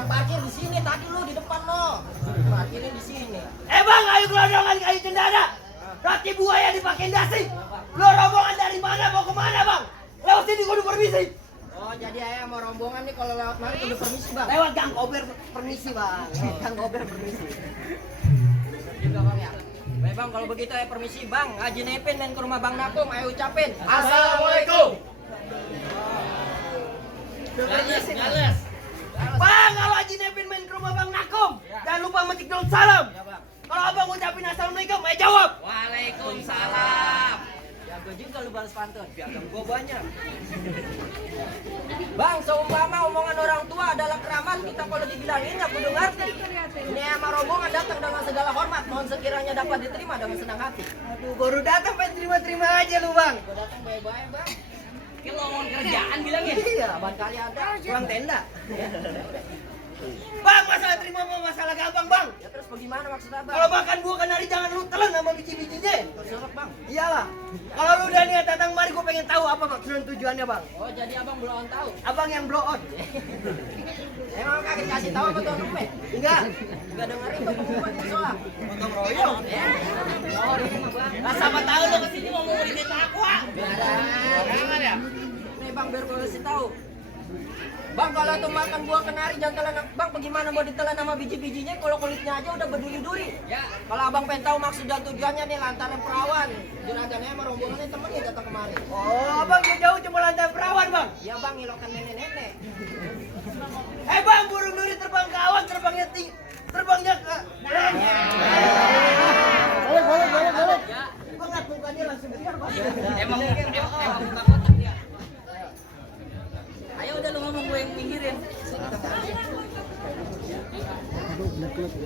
Yang parkir di sini tadi lu di depan lo. Parkirnya di sini. Bang, ayo gelondongan kayu cendana. Roti buaya dipakai dasi. Lo rombongan dari mana mau kemana bang? Lewat sini kudu permisi. Oh jadi ayah mau rombongan nih kalau lewat mari kudu permisi bang. Lewat Gang Kober permisi bang. Gang Gober permisi. Juga bang ya. Baik bang kalau begitu ya permisi bang. Haji Nepin main ke rumah Bang Nakum. Ayo ucapin. Assalamualaikum. Gales. Bang, kalau Haji Nepin main ke rumah Bang Nakum, jangan lupa metik daun salam. Ya bang. Kalau abang ucapin assalamualaikum, ayo jawab. Waalaikumsalam. Ya gue juga lu balas pantun. Piagam gue banyak. Bang, seumpama omongan orang tua adalah keramat, kita kalau dibilangin nggak kudu ngerti. Ini sama rombongan datang dengan segala hormat, mohon sekiranya dapat diterima dengan senang hati. Aduh, baru datang pengen terima-terima aja lu bang. Gue datang baik-baik bang. Kalau ngomong kerjaan bilangin. Iya, ban kali ada. Kurang tenda. Bang, masalah terima mau masalah gampang bang. Ya terus bagaimana maksudnya bang? Kalau makan buah kanari jangan lu telan sama biji-bijinya. Terserah bang. Iyalah. Kalau lu udah niat datang mari gue pengen tahu apa maksud dan tujuannya bang. Oh jadi abang belum tahu. Abang yang blow on. Emang kagak dikasih tahu apa tuh Nume? Enggak. Enggak dengerin tuh pengumuman di soal. Potong royong. Ya. Oh, ini mah bang. Lah sama tahu lo kesini mau ngurusin aku ah. Jangan ya. Nih bang biar gue kasih tahu. Bang kalau tuh makan buah kenari jangan telan. Bang bagaimana mau ditelan sama biji-bijinya kalau kulitnya aja udah berduri-duri. Ya. Kalau abang pengen tahu maksud dan tujuannya nih lantaran perawan. Juragannya sama rombongannya temennya datang kemari. Oh, abang jauh cuma lantai perawan bang. Ya bang ngilokan nenek-nenek. Bang, burung duri terbang ke awan, terbangnya tinggi, terbangnya ke. Boleh. Ya. Gua nggak mukanya langsung biar bang. Emang buka kotak ya. Ayo udah lu ngomong gue yang pinggirin.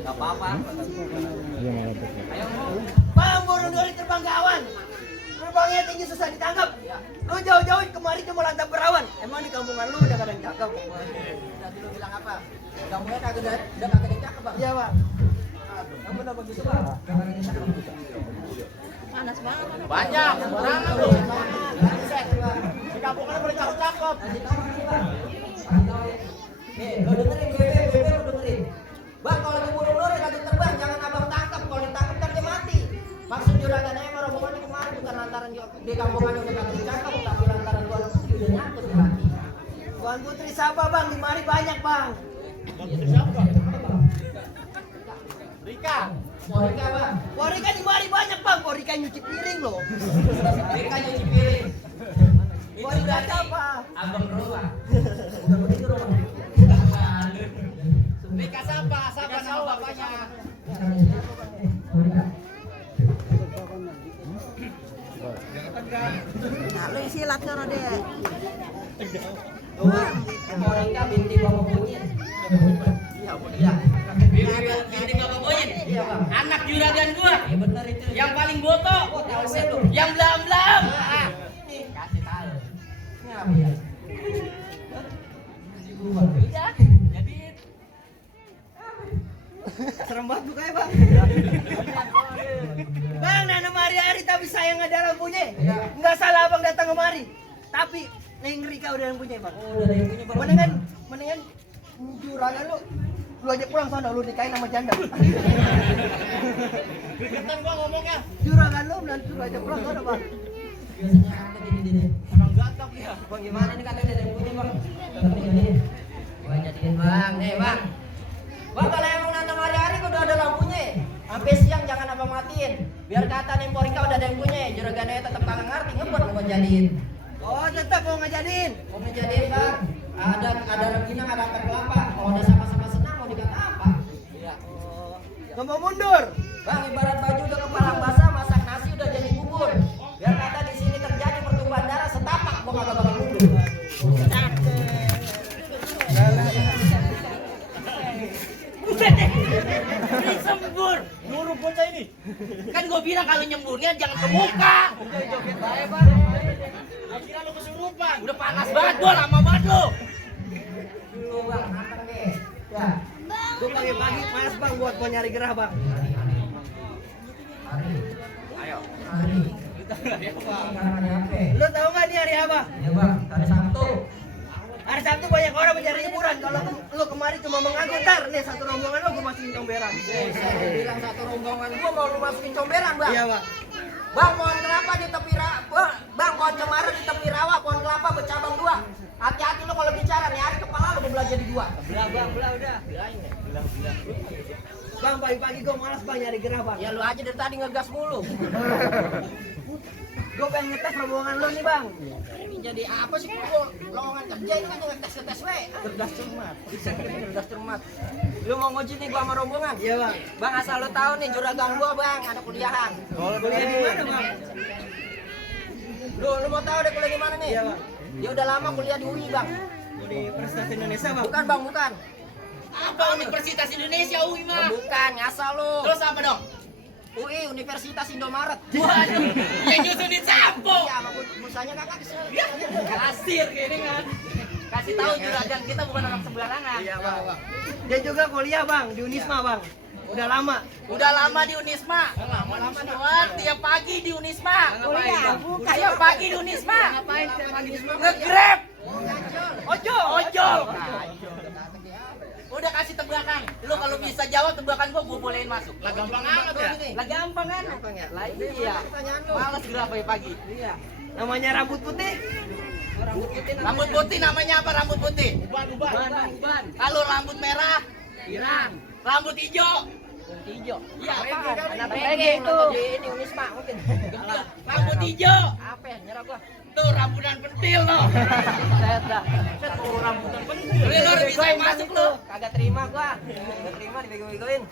Gak apa-apa. Ayo ngomong. Bang, burung duri terbang ke awan. Terbangnya tinggi susah ditangkap. Lu jauh-jauh kemari cuma lantai perawan. Emang di kampungan lu udah kadang cakep. Tadi lu bilang apa? Kamunya kagak udah kagak ada yang cakep bang. Iya bang. Kamu udah begitu bang. Kagak ada yang cakep. Panas banget. Banyak. Mana lu? Di kampungan boleh cakep-cakep. Nih, lu dengerin bebe lu dengerin. Bang kalau di burung duri lagi terbang jangan abang tangkap. Kalau ditangkap kan dia mati. Maksud juragannya emang rombongannya kemarin bukan lantaran di kampungannya udah kagak cakep, tapi lantaran tuan putri udah nyangkut di hati. Tuan Putri siapa bang? Di mari banyak bang. Rika. Mau Rika bang. Wah, Rika di mari banyak bang. Wah, Rika nyuci piring loh. Rika nyuci piring. Wah, Rika siapa? Abang rumah. Udah begitu rumah. Rika siapa? Siapa nama bapaknya? Nah, lu silat sono deh. Rika binti Bapak Bunyin. Iya, iya. Binti Bapak Boyin. Iya, Bang. Anak juragan gua. Iya benar itu. Yang paling boto. Oh, tahu saya tuh. Yang belam-belam. Ini kasih tahu. Ini apa ya? Udah. Jadi Serem banget mukanya bang. Bang, nanam hari-hari tapi sayang ada lampunya. Nggak salah abang datang kemari. Tapi Neng Rika udah yang punya bang. Oh, udah ada yang punya Bang. Mendingan juragan lu aja pulang sana lu nikahin sama janda. Gregetan gua ngomongnya. Juragan lu nanti lu aja pulang sana bang. Biasanya ada gini. Emang gatok ya. Bang gimana ini katanya ada yang punya Bang? Gua jadiin Bang. Nih Bang. Bang kalau emang nanam hari-hari udah ada lampunya. Sampai siang jangan abang matiin. Biar kata Nempor Rika udah ada yang punya. Juragannya tetap kagak ngerti ngebut mau jadiin. Oh, tetap mau ngejadiin. Mau ngejadiin Bang. Ada rengginang, ada akar kelapa. Kalau udah sama-sama senang mau dikata apa? Iya. Nggak mau mundur. Bang ibarat baju udah kepalang basah, masak nasi udah jadi bubur. Biar kata di sini terjadi pertumbuhan darah setapak, gua kagak bakal mundur. Buset deh. Ini sembur. Nyuruh bocah ini. Kan gua bilang kalau nyemburnya jangan ke muka. Joget bae Bang. Kira lu kesurupan. Udah panas banget gua, lama banget lu. Dulu Bang, makan deh. Ya. Gue pagi-pagi mas bang buat mau nyari gerah bang. Ayo. Hari. Kita enggak ya, Bang. Sekarang hari apa? Lo tau nggak nih hari apa? Ya Bang, hari Sabtu. Hari Sabtu banyak orang mencari hiburan. Kalau lu kemarin cuma mengaku, ntar nih satu rombongan lu gue masukin comberan. Saya bilang satu rombongan gua mau lu masukin comberan, Bang. Iya, Bang. Bang, pohon kelapa di tepi Bang, pohon cemara di tepi rawa, pohon kelapa bercabang 2. Hati-hati lu kalau bicara nih, hari kepala lu belajar di 2. Belah udah. Bang, pagi-pagi gue malas bang nyari gerah bang. Ya lu aja dari tadi ngegas mulu. Gue pengen ngetes rombongan lu nih bang. Ini jadi apa sih gua lowongan kerja ini kan ngetes we. Cerdas cermat. Lu mau nguji nih gua sama rombongan? Iya bang. Bang, asal lu tahu nih juragan gua, Bang, ada kuliahan. Kuliah di mana bang? Lu mau tahu deh kuliah di mana nih? Iya bang. Dia udah lama kuliah di UI, Bang. Di Universitas Indonesia bang. Bukan, Bang, bukan. Apa Universitas Indonesia UI mah? Bukan, ngasal lu. Terus apa dong? UI Universitas Indomaret. Waduh, yang nyusunin sampo. Iya, sama busanya kakak kesel. Kasir gini kan. Kasih tahu juragan kita bukan orang sembarangan. Iya bang. Dia juga kuliah bang di Unisma bang. Udah lama. Udah lama di Unisma. Lama doang, tiap pagi di Unisma. Kuliah, bukan. Tiap pagi di Unisma. Ngapain tiap pagi di Semarang? Nge-grab. Ojol. Udah kasih tebakan. Lu kalau bisa jawab tebakan gua bolehin masuk. Lah gampang amat ya. Lah gampang kan? Lah iya. Males gerak pagi-pagi. Iya. Namanya rambut putih. Rambut putih namanya apa rambut putih? Uban. Kalau rambut merah, pirang. Rambut hijau, Hijau. iya apa? Anak Reggae reggae itu. di ini Unisma mungkin. Rambut hijau. Apa ya? Nyerah gua. Tuh rambutan pentil tuh. Saya dah. Rambutan pentil. Lu harus bisa masuk lu. Kagak terima gua. Kagak terima dibego-begoin.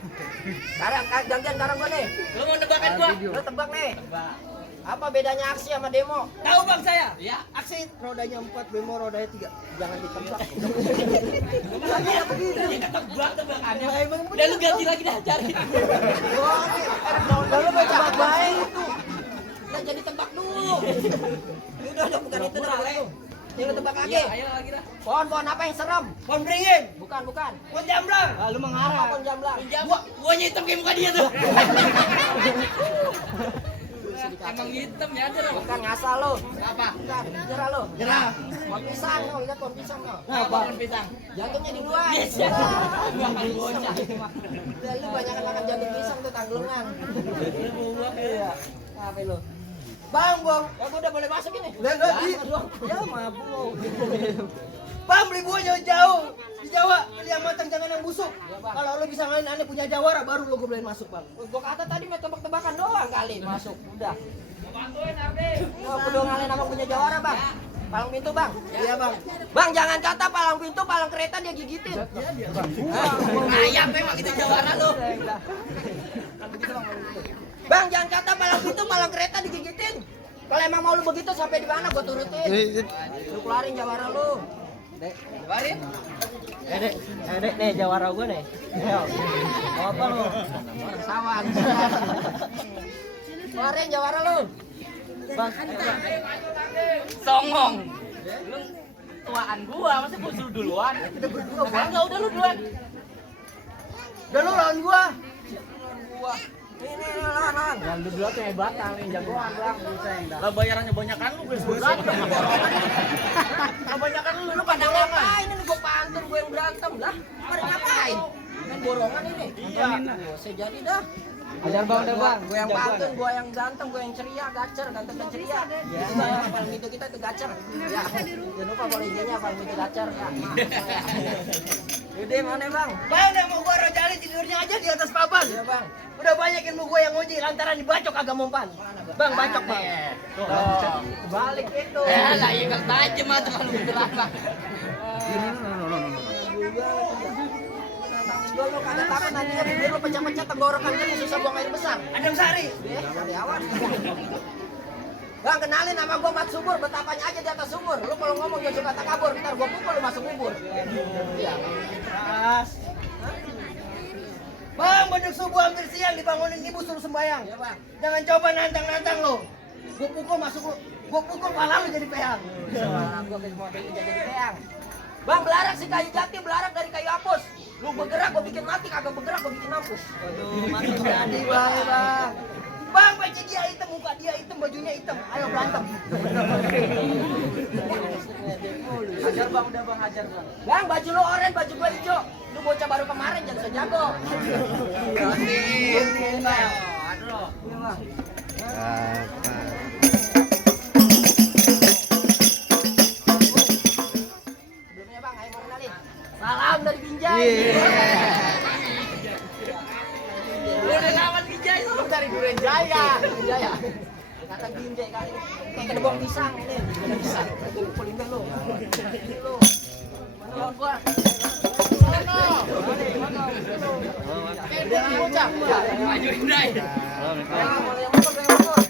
Sekarang gantian sekarang gua nih. Lu mau nebakan gua? Lu tebak nih. Apa bedanya aksi sama demo? Tahu bang saya. Iya. Aksi rodanya 4, bemo rodanya 3. Jangan ditebak. Dia ketebak tebakannya. Udah lu ganti lagi dah cari. Gua nih, lu baca baik itu. Udah jadi tebak dulu. Udah bukan itu dah itu. Ini lu tebak lagi. Ayo lagi dah. Pohon apa yang serem? Pohon beringin. Bukan. Pohon jamblang. Lu mengarah. Pohon jamblang. Gua nyitam kayak muka dia tuh. Emang hitam ya aja loh. Bukan ngasal lu. Apa? Bukan, jerah lu. Jerah. Pohon pisang, lu lihat pohon pisang lu. Apa? Pohon pisang. Jantungnya di luar. Yes, ya. Gua akan bocah. Udah, lu banyak makan jantung pisang tuh tanggelengan. Iya. Apa lu? Bang, Gua udah boleh masuk ini. Lihat, Aduh, ya mabuk. Bang beli buah jauh-jauh di Jawa, beli yang matang jangan yang busuk. Kalau lu bisa ngalahin aneh punya jawara baru lu gue bolehin masuk bang. Gua kata tadi mau tebak-tebakan doang kali masuk. Udah. Bantuin Ardi. Gua kudu ngalahin sama punya jawara, Bang. Palang pintu, Bang. Iya bang. Bang, jangan kata palang pintu, palang kereta dia gigitin. Ayam memang itu jawara lu. Bang, jangan kata palang pintu, palang kereta digigitin. Kalau emang mau lu begitu sampai di mana gua turutin. Lu keluarin jawara lu. Dek, keluarin. Dek, nih jawara gua nih. Ayo. Mau apa lu? Sawan. Keluarin jawara lu. Bang, Songong. Lu tuaan gua, masa gua suruh duluan? Enggak, udah lu duluan. Udah lu lawan gua. gua. Ini lahan. Yang lu dulu tuh hebatan, nih jagoan Bang, bisa yang dah. Lah bayarannya banyakan lu gue berantem. Lah banyakan lu Pada ngapain ini gua pantun, gua yang berantem lah. Pada ngapain? Kan borongan ini. Iya. Saya jadi dah. Ajar Bang, udah Bang. Gua yang pantun, gua yang ganteng, gua yang ceria, gacer, ganteng dan ceria. Ya, paling itu kita itu gacer. Ya. Jangan lupa boleh IG-nya paling itu gacer. Ya. Yaudah, mana Bang? Bang, udah mau gua rojali tidurnya aja di atas papan. Iya Bang. Udah banyak ilmu gua yang nguji lantaran dibacok agak mempan. Bang, bacok Bang. Balik itu. lah ya kan tajam aja kalau bergerak. Gua lu kagak takut nantinya bibir lu pecah-pecah tenggorokan kan susah buang air besar. Adam Sari. Dari awan. Bang, kenalin nama gua Mat Subur, betapanya aja di atas sumur. Lu kalau ngomong jangan suka takabur, ntar gua pukul lu masuk kubur. Iya. Pas. Bang, beduk subuh hampir siang dibangunin ibu suruh sembayang. Iya, Bang. Jangan coba nantang-nantang lo. Gua pukul masuk lo. Gua pukul pala lu jadi peang. Gua ke model jadi teang. Bang, belarak si kayu jati, belarak dari kayu apus. Lu bergerak gua bikin mati, kagak bergerak gua bikin mampus. Aduh, mati jadi bang, bang. Bang, kaki dia hitam, muka dia hitam, bajunya hitam. Ayo berantem. Ajar bang, udah bang, ajar bang. Bang, baju lo oranye, baju gua hijau. Lu bocah baru kemarin, jangan sejago. Aduh. Sebelumnya bang, ayo mau kenalin. Salam dari Binjai. Lu udah lawan Binjai lu. Lu dari Duren Jaya. Jaya. Kata Binjai kali. Kayak kedebong pisang ini. Pisang. Kuliner lu. Lu. Yo gua. Sono. Kayak bocah. Maju Indrai. Ya, boleh yang motor, yang motor.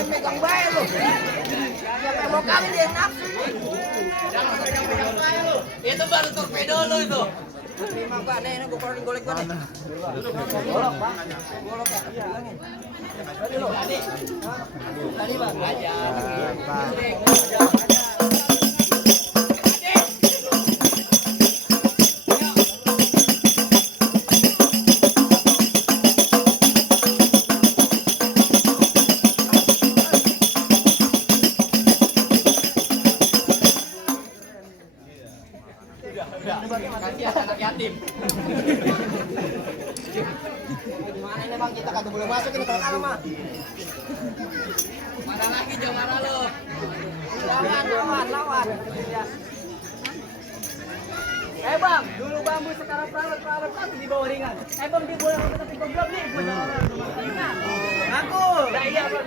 Megang bae lu. Siapa yang mau kawin dia yang nafsu. Jangan pegang-pegang saya lu. Itu baru torpedo lu itu. Terima gua nih, ini gua keluarin golek gua nih. Golok, Bang. Golok ya. Bilangin. Tadi lu. Tadi, Bang. Aja. Kasihan anak yatim. Gimana ini Bang, kita kagak boleh masuk ini kalau kalah mah. Mana lagi Jamara lu? Lawan. Ya. Bang, dulu bambu sekarang perawat kan di bawah ringan. Bang di bola tapi goblok nih punya orang ringan. Aku. Nah, iya Bang.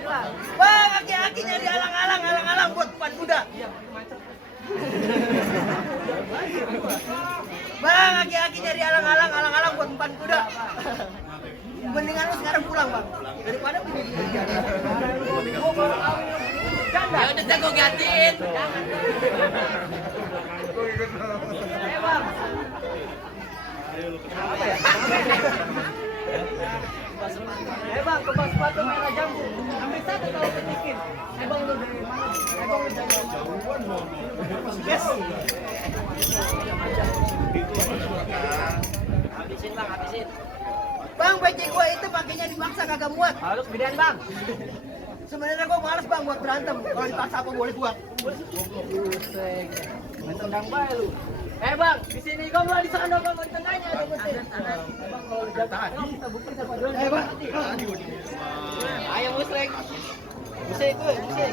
Bang, aki-aki nyari alang-alang buat empat kuda. Bang, aki-aki nyari alang-alang buat empat kuda. Mendingan lu sekarang pulang, Bang. Daripada pilih dia. Ya udah jago gantiin. Bang. Bang, kebas sepatu merah jambu. Ambil satu kalau sedikit. Bang lu dari mana? Bang lu dari mana? Yes. Habisin Bang, habisin. Bang, becek gua itu pakainya dipaksa kagak muat. Harus gedean Bang. Sebenarnya gua malas Bang buat berantem. Kalau dipaksa apa boleh buat. Tendang bae lu. Bang, di sini gua mau di sana Bang, di tengahnya ada mesin. Bang, kalau jaga kita bukti sama dulu. Bang. Ayo musrek. Musik tuh, musik.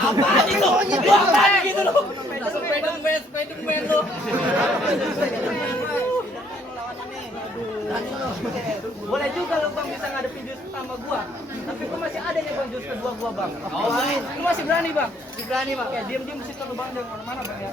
Apaan itu? Apaan gitu lu? Spiderman lu. Boleh juga lo Bang bisa ngadepin jurus pertama gua. Tapi gua masih ada nih Bang jurus kedua gua Bang. Lu masih berani Bang? Masih berani Bang. Ya diam-diam di situ lu Bang, jangan kemana-mana Bang ya.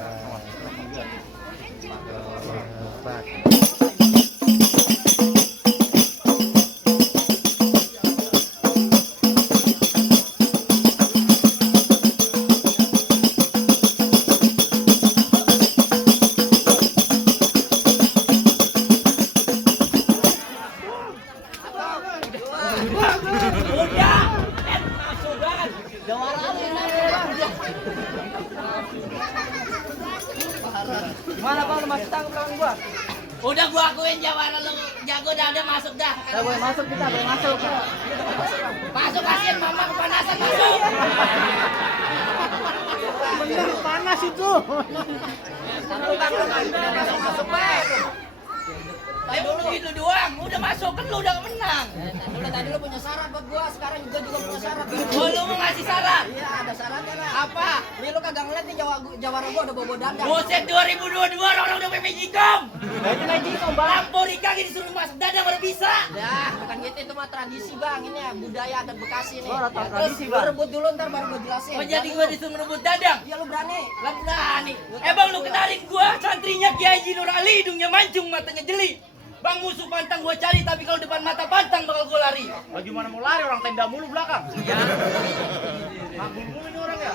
Mana Bang, lu masih tangkap lawan gua? Udah gua akuin Jawara lu jago udah masuk dah. Kita boleh masuk, kita boleh masuk. Masuk kasihan mama kepanasan masuk. Bener panas itu. Masuk bae. Tapi lu doang, udah masuk kan lu udah menang. Tadi lu punya syarat buat gua, sekarang juga punya syarat. Oh, lu mau ngasih syarat? Iya, ada syaratnya lah. Apa? Nih lu kagak ngeliat nih jawara gua udah bobo dandang. Buset 2022 orang udah main Magicom. Lampori kaki disuruh masuk dadang udah bisa. Ya, bukan gitu, itu mah tradisi bang, ini ya budaya adat Bekasi nih. tradisi, Terus Bang. lu rebut dulu ntar baru gua jelasin. Oh jadi gua disuruh ngerebut dadang? Iya lu berani. Lah berani. Bang lu kenalin gua santrinya Kiai Haji Nur Ali, hidungnya mancung, matanya jeli. Bang musuh pantang gua cari, tapi kalau depan mata pantang bakal gua lari. Oh, gimana mau lari orang tenda mulu belakang? Ya. Mabuk mulu ini orang ya?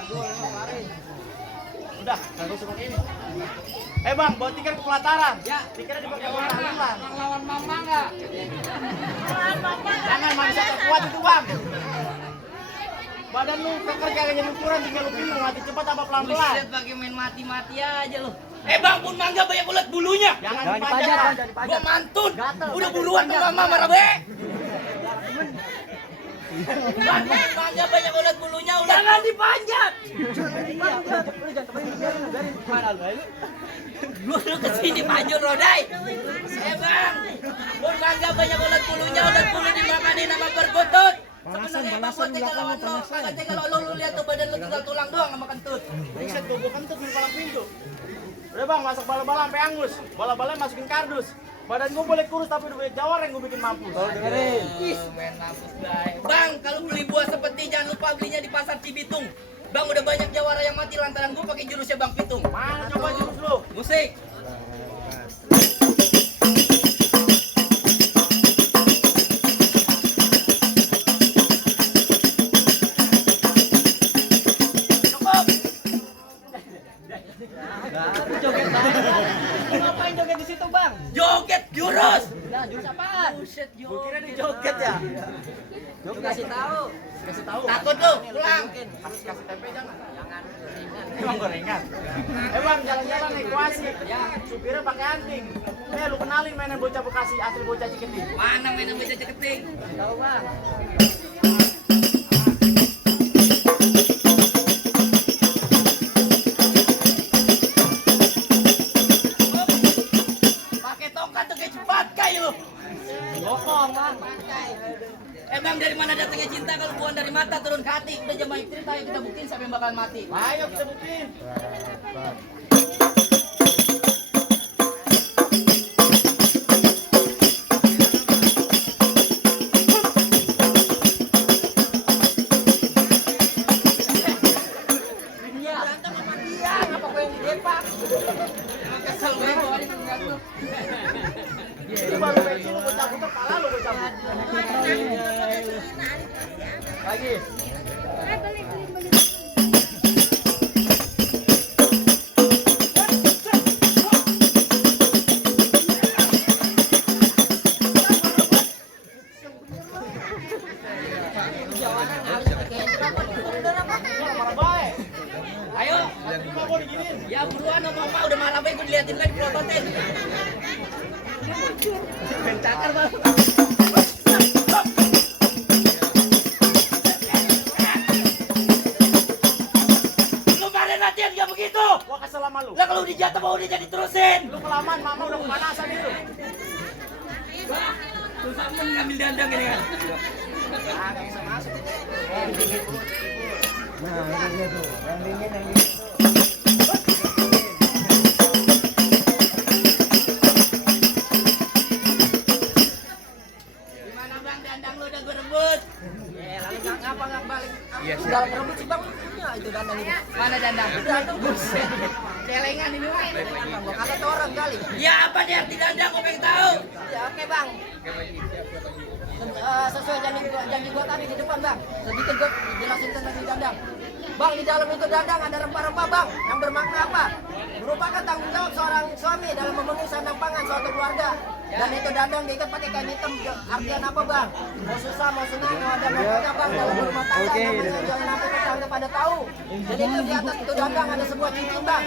Udah, kagak usah pakai ini. Bang, bawa tiket ke pelataran. Ya. Tiketnya dipakai buat tahlilan. Lawan mama enggak? Jangan manusia terkuat itu bang. Badan lu keker kagak jadi ukuran, tinggal lu pilih mati cepat apa pelan-pelan. Buset pakai main mati-mati aja lu. Bang pun mangga banyak ulat bulunya. Jangan dipanjat bang. Gua mantun. Udah buruan tuh mama marah be. Bang mangga banyak ulat bulunya, ulat. Jangan dipanjat. Lu kesini maju rodai. Bang. Pun mangga banyak ulat bulunya, ulat bulu dimakanin sama perkutut. Sebenarnya emang gua tega lawan lo, kagak tega lo lihat tuh badan lu tinggal tulang doang sama kentut. Buset, gua kentut di palang pintu. Udah bang, masak bala-bala sampai angus. Bala-bala masukin kardus. Badan gua boleh kurus tapi udah banyak jawar yang gua bikin mampus. Dengerin. Main mampus guys. Bang, kalau beli buah seperti jangan lupa belinya di pasar Cibitung. Bang udah banyak jawara yang mati lantaran gua pakai jurusnya Bang Pitung. Mana coba jurus lu? Musik. Ngapain joget di situ bang? Joget jurus. Nah, jurus apaan? Buset Gua kira di joget ya. Lu kasih tahu. Kasih tahu. Takut tuh, pulang. Kasih tempe jangan. Jangan ringan. Emang gorengan. Bang, jalan-jalan naik kuasi. Ya, supirnya pakai anting. Lu kenalin mainan bocah Bekasi asli bocah Ciketi. Mana mainan beda ceketing? Tahu bang. Pakai tongkat tuh kayak cepat kayak lu. Bokong bang. Bang dari mana datangnya cinta kalau bukan dari mata turun ke hati. Udah jam baik cerita yang kita buktiin siapa yang bakalan mati. Ayo kita buktiin. Berantem sama dia, ngapa gue yang didepak? Kesel gue bawa ini mengganggu. Itu baru peci lu bocah puter pala lu bocah. Lagi. Marah baik. Ayo. Tadi mah gua diginiin. Ya buruan sama mama udah marah banget gue diliatin kan di pelototin. Bentakar bang. Lu pada latihan gak begitu? Gua kesel sama lu. Lah kalau udah jatuh mau udah jadi terusin. Lu kelamaan mama udah kepanasan itu. Susah pun ngambil dandang ini kan. Gimana bang dandang lu udah gue rebut? Lalu ngapa nggak balik? Dalam rebut sih bang punya itu dandang itu. Mana dandang? Dandang buset. Celengan ini bang. Gua kata tuh orang kali. Ya apa nih arti dandang gue pengen tahu. Ya oke bang. Sesuai janji gua tadi di depan bang. Sedikit gua jelasin tentang di dandang. Bang, di dalam itu dandang ada rempah-rempah bang, yang bermakna apa? Merupakan tanggung jawab seorang suami dalam memenuhi sandang pangan suatu keluarga. Dan itu dandang diikat pakai kain hitam. Artian apa bang? Mau susah, mau senang, mau ada pokoknya bang dalam berumah tangga. Namanya jangan sampai tetangga pada tahu. Jadi itu di atas itu dandang ada sebuah cincin bang.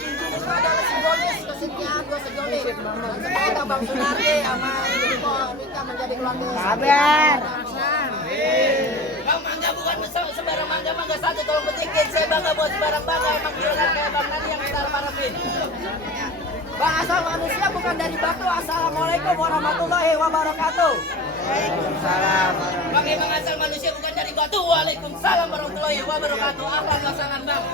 Cincin itu adalah simbolis kesetiaan gua sejoli. Dan semoga bang Sunardi sama Ibu nikah menjadi keluarga. Sabar. Bang mangga bukan sembarang mangga satu, tolong petikin. Saya bangga buat sembarang bangga. Emang juragan kayak bang Nadi yang kita harapin. Bang asal manusia bukan bukan dari batu. Assalamualaikum warahmatullahi wabarakatuh. Bang emang asal manusia bukan dari batu. Waalaikumsalam warahmatullahi wabarakatuh. Ahlan pasangan bang.